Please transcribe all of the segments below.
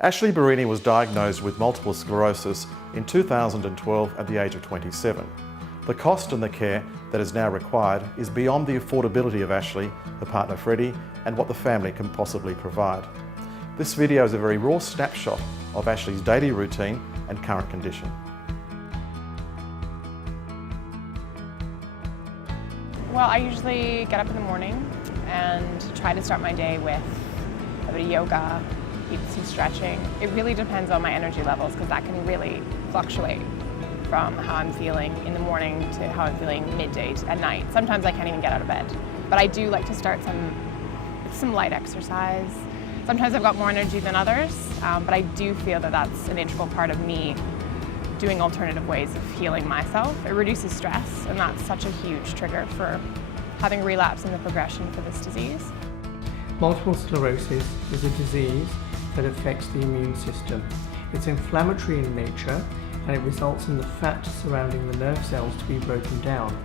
Ashley Berini was diagnosed with multiple sclerosis in 2012 at the age of 27. The cost and the care that is now required is beyond the affordability of Ashley, her partner Freddie, and what the family can possibly provide. This video is a very raw snapshot of Ashley's daily routine and current condition. Well, I usually get up in the morning and try to start my day with a bit of yoga, some stretching. It really depends on my energy levels because that can really fluctuate from how I'm feeling in the morning to how I'm feeling midday at night. Sometimes I can't even get out of bed. But I do like to start with some light exercise. Sometimes I've got more energy than others, but I do feel that that's an integral part of me doing alternative ways of healing myself. It reduces stress, and that's such a huge trigger for having relapse and the progression for this disease. Multiple sclerosis is a disease that affects the immune system. It's inflammatory in nature, and it results in the fat surrounding the nerve cells to be broken down.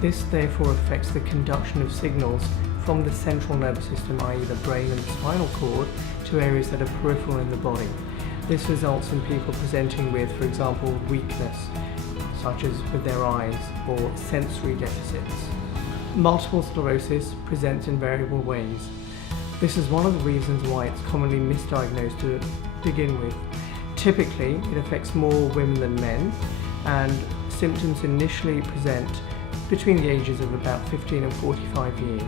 This therefore affects the conduction of signals from the central nervous system, i.e. the brain and the spinal cord, to areas that are peripheral in the body. This results in people presenting with, for example, weakness, such as with their eyes, or sensory deficits. Multiple sclerosis presents in variable ways. This is one of the reasons why it's commonly misdiagnosed to begin with. Typically, it affects more women than men, and symptoms initially present between the ages of about 15 and 45 years.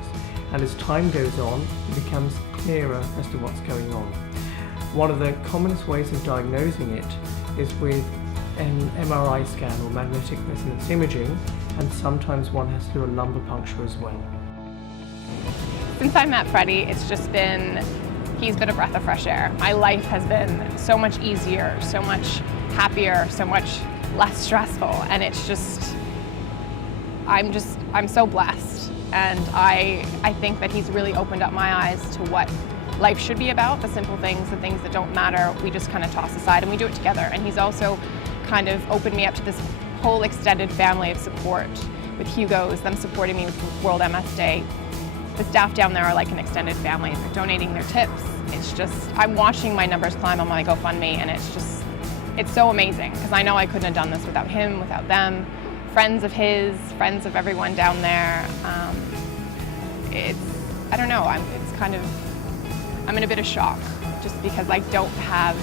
And as time goes on, it becomes clearer as to what's going on. One of the commonest ways of diagnosing it is with an MRI scan or magnetic resonance imaging, and sometimes one has to do a lumbar puncture as well. Since I met Freddie, he's been a breath of fresh air. My life has been so much easier, so much happier, so much less stressful, and I'm so blessed. And I think that he's really opened up my eyes to what life should be about, the simple things, the things that don't matter, we just kind of toss aside and we do it together. And he's also kind of opened me up to this whole extended family of support with Hugo's, them supporting me with World MS Day. The staff down there are like an extended family. They're donating their tips. I'm watching my numbers climb on my GoFundMe, and it's so amazing because I know I couldn't have done this without him, without them. Friends of his, friends of everyone down there. I don't know, I'm in a bit of shock just because I don't have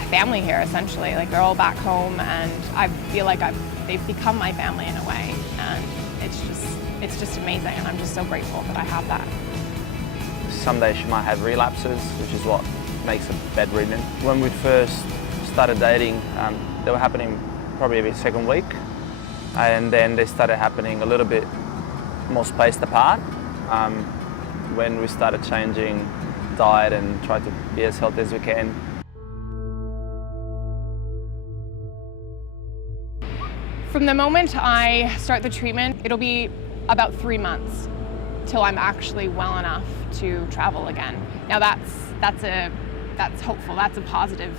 a family here essentially. Like they're all back home, and I feel like they've become my family in a way, and it's just amazing, and I'm just so grateful that I have that. Some days she might have relapses, which is what makes her bedridden. When we first started dating, they were happening probably every second week, and then they started happening a little bit more spaced apart. When we started changing diet and tried to be as healthy as we can. From the moment I start the treatment, it'll be about 3 months till I'm actually well enough to travel again. Now that's hopeful, that's a positive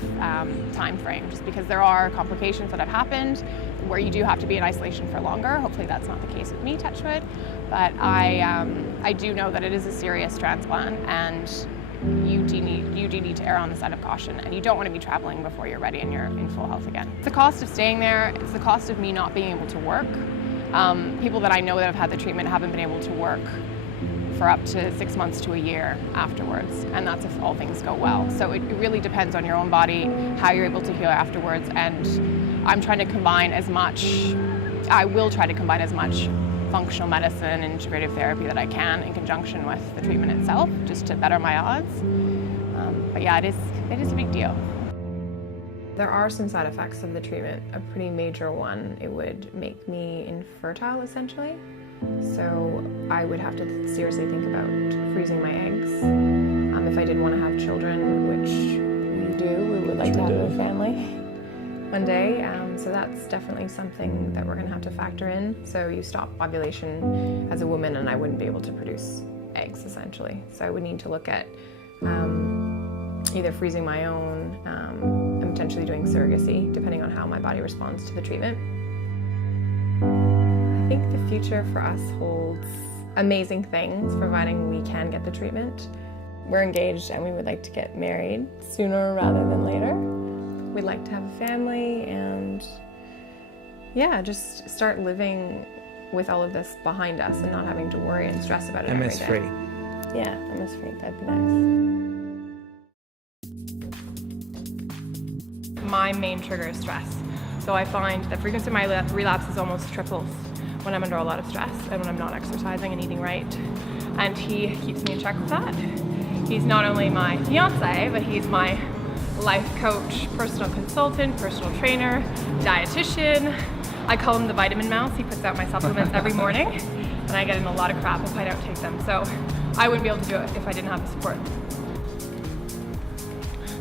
time frame, just because there are complications that have happened where you do have to be in isolation for longer. Hopefully that's not the case with me, touch wood, but I do know that it is a serious transplant, and you do need to err on the side of caution, and you don't want to be traveling before you're ready and you're in full health again. It's the cost of staying there, it's the cost of me not being able to work. People that I know that have had the treatment haven't been able to work for up to 6 months to a year afterwards, and that's if all things go well. So it really depends on your own body, how you're able to heal afterwards, and I'm trying to combine as much, I will try to combine as much functional medicine and integrative therapy that I can in conjunction with the treatment itself, just to better my odds. But yeah, it is a big deal. There are some side effects of the treatment. A pretty major one, it would make me infertile essentially. So I would have to seriously think about freezing my eggs. If I did want to have children, which we do, we would like to have a family one day. So that's definitely something that we're going to have to factor in. So you stop ovulation as a woman, and I wouldn't be able to produce eggs essentially. So I would need to look at either freezing my own and potentially doing surrogacy, depending on how my body responds to the treatment. I think the future for us holds amazing things, providing we can get the treatment. We're engaged and we would like to get married sooner rather than later. We'd like to have a family and yeah, just start living with all of this behind us and not having to worry and stress about it every day. MS-free. Yeah, MS-free, that'd be nice. My main trigger is stress. So I find the frequency of my relapses almost triples when I'm under a lot of stress and when I'm not exercising and eating right. And he keeps me in check with that. He's not only my fiance, but he's my life coach, personal consultant, personal trainer, dietitian. I call him the vitamin mouse. He puts out my supplements every morning and I get in a lot of crap if I don't take them. So I wouldn't be able to do it if I didn't have the support.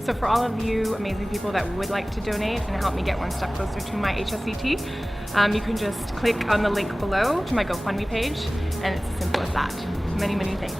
So for all of you amazing people that would like to donate and help me get one step closer to my HSCT, you can just click on the link below to my GoFundMe page, and it's as simple as that. Many, many thanks.